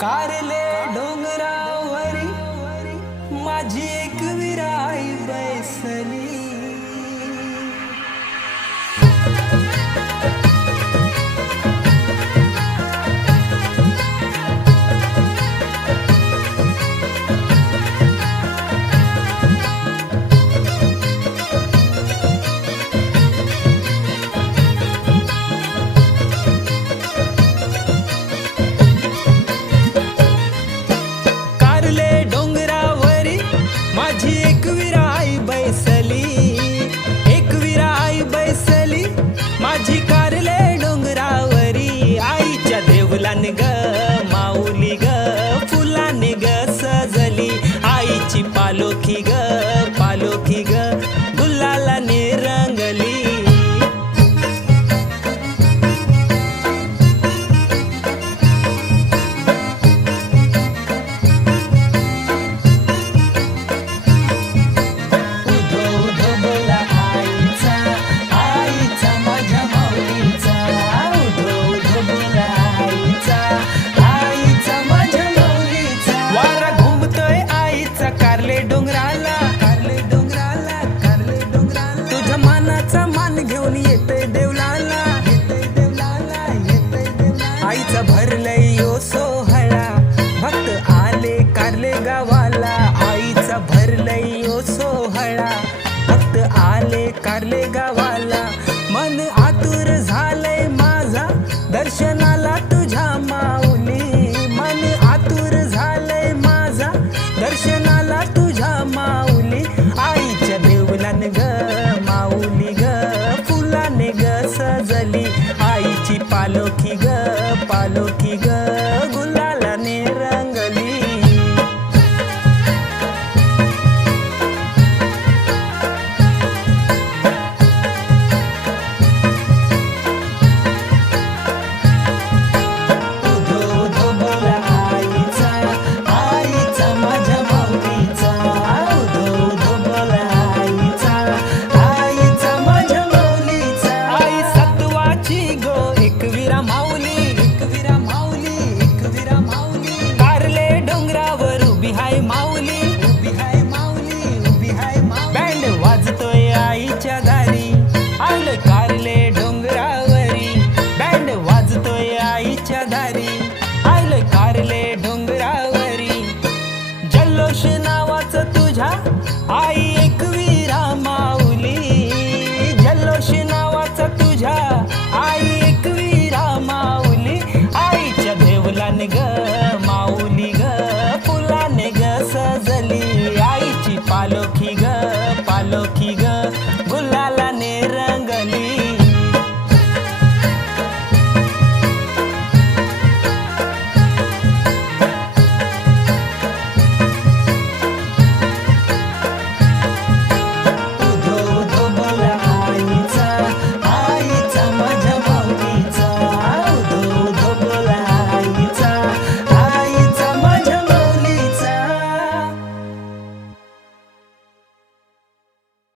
कारले डोंगरावरी माझी एक विराई बैसली। माझी एक विराई बैसली, माझी कारले डोंगरावरी। आईच्या देवलाने ग माऊली ग फुलाने ग सजली। आईची पालोखी ग गुलालाने रंगली। तुझ्या मानाचा मान घेऊन येते देवलाला। आईचा भरलय यो सोहळा, भक्त आले कारले गावाला। आईचा भरलय यो सोहळा, भक्त आले कारले गावाला। मन आतुर झालंय माझा दर्शनाला तुझ्या माऊली। मन आतुर झालंय माझा दर्शनाला तुझ्या माऊली। आईच्या देवलाने ग माऊली ग फुलाने ग सजली। आईची पालोखी ग गुलालाने रंगली। बँड वाजतोय आईच्या दारी, आलं कारले डोंगरावरी। बँड वाजतोय आईच्या दारी।